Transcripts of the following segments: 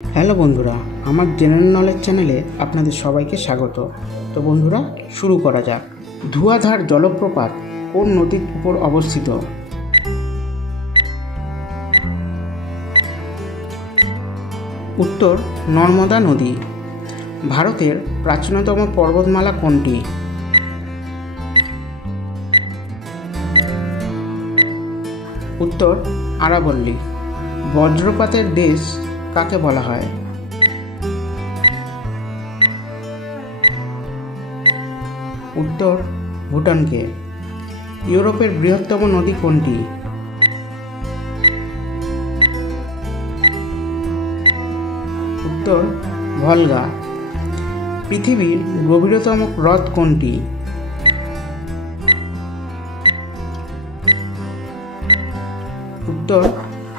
হ্যালো বন্ধুরা, আমার general knowledge চ্যানেলে আপনাদের সবাইকে স্বাগত। তো বন্ধুরা, শুরু করা যাক। ধুয়াধার জলপ্রপাত কোন নদীর উপর অবস্থিত? উত্তর নর্মদা নদী। ভারতের প্রাচীনতম পর্বতমালা কোনটি? উত্তর আরাবল্লী। বজ্রপাতের দেশ কাকে বলা হয়? উত্তর ভুটানকে। ইউরোপের বৃহত্তম নদী কোনটি? উত্তর ভলগা। পৃথিবীর গভীরতম হ্রদ কোনটি? উত্তর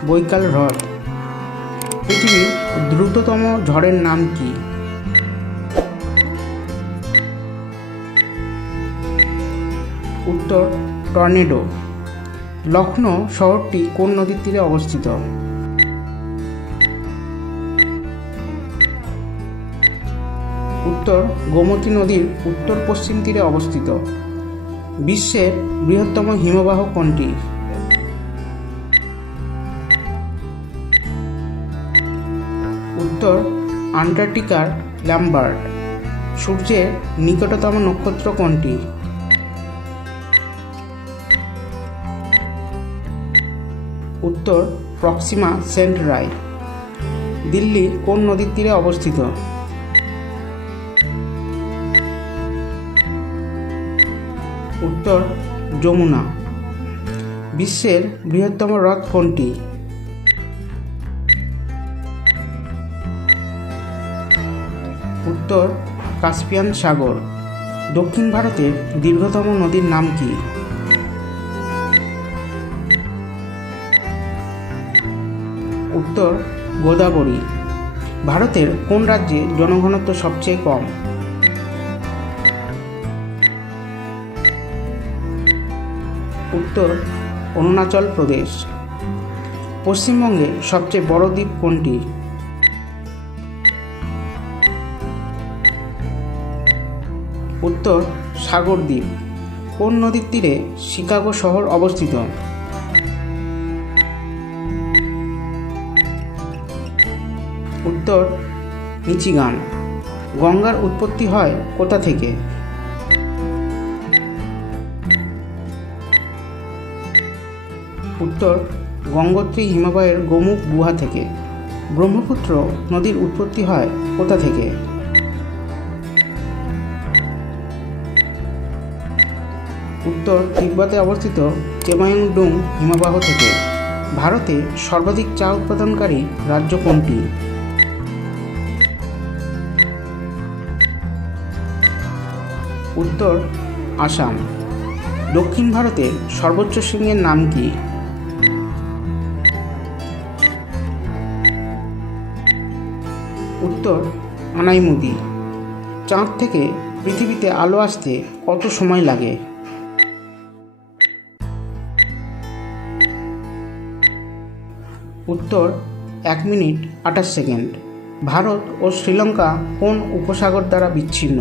বৈকাল হ্রদ। পৃথিবীর দ্রুততম ঝড়ের নাম কি? উত্তর টর্নেডো। লখনউ শহরটি কোন নদীর তীরে অবস্থিত? উত্তর গোমতী নদীর উত্তর পশ্চিম তীরে অবস্থিত। বিশ্বের বৃহত্তম হিমবাহ কোনটি? উত্তর আন্টার্কটিকার ল্যাম্বার্ট। সূর্যের নিকটতম নক্ষত্র কোনটি? উত্তর প্রক্সিমা সেন্টারাই। দিল্লি কোন নদীর তীরে অবস্থিত? উত্তর যমুনা। বিশ্বের বৃহত্তম হ্রদ কোনটি? উত্তর কাস্পিয়ান সাগর। দক্ষিণ ভারতের দীর্ঘতম নদীর নাম কি? উত্তর গোদাবরী। ভারতের কোন রাজ্যে জনঘনত্ব সবচেয়ে কম? উত্তর অরুণাচল প্রদেশ। পশ্চিমবঙ্গে সবচেয়ে বড় দ্বীপ কোনটি? উত্তর সাগর দ্বীপ। কোন নদীর তীরে শিকাগো শহর অবস্থিত? উত্তর মিচিগান। গঙ্গার উৎপত্তি হয় কোথা থেকে? উত্তর গঙ্গোত্রী হিমালয়ের গোমুখ গুহা থেকে। ব্রহ্মপুত্র নদীর উৎপত্তি হয় কোথা থেকে? উত্তর তিব্বতে অবস্থিত কেমাংডুং হিমবাহ থেকে। ভারতে সর্বাধিক চা উৎপাদনকারী রাজ্য কোনটি? উত্তর আসাম। দক্ষিণ ভারতের সর্বোচ্চ শৃঙ্গের নাম কি? উত্তর আনাইমুদি। চাঁদ থেকে পৃথিবীতে আলো আসতে কত সময় লাগে? উত্তর 1 মিনিট 28 সেকেন্ড। ভারত ও শ্রীলঙ্কা কোন উপসাগর দ্বারা বিচ্ছিন্ন?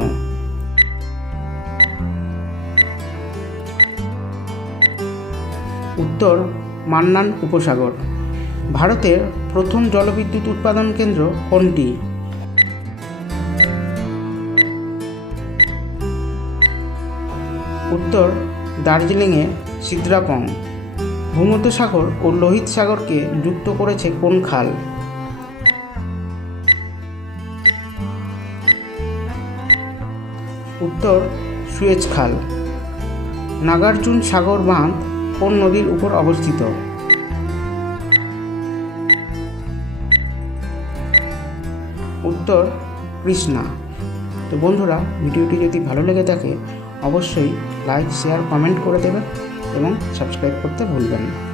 উত্তর মান্নান উপসাগর। ভারতের প্রথম জলবিদ্যুৎ উৎপাদন কেন্দ্র কোনটি? উত্তর দার্জিলিংয়ের সিদ্রাপং। ভূমধ্যসাগর ও লোহিত সাগরকে যুক্ত করেছে কোন খাল? উত্তর সুয়েজ খাল। নাগার্জুন সাগর বাঁধ কোন নদীর উপর অবস্থিত? উত্তর কৃষ্ণা। তো বন্ধুরা, ভিডিওটি যদি ভালো লেগে থাকে অবশ্যই লাইক, শেয়ার, কমেন্ট করে দেবেন এবং সাবস্ক্রাইব করতে ভুলবেন না।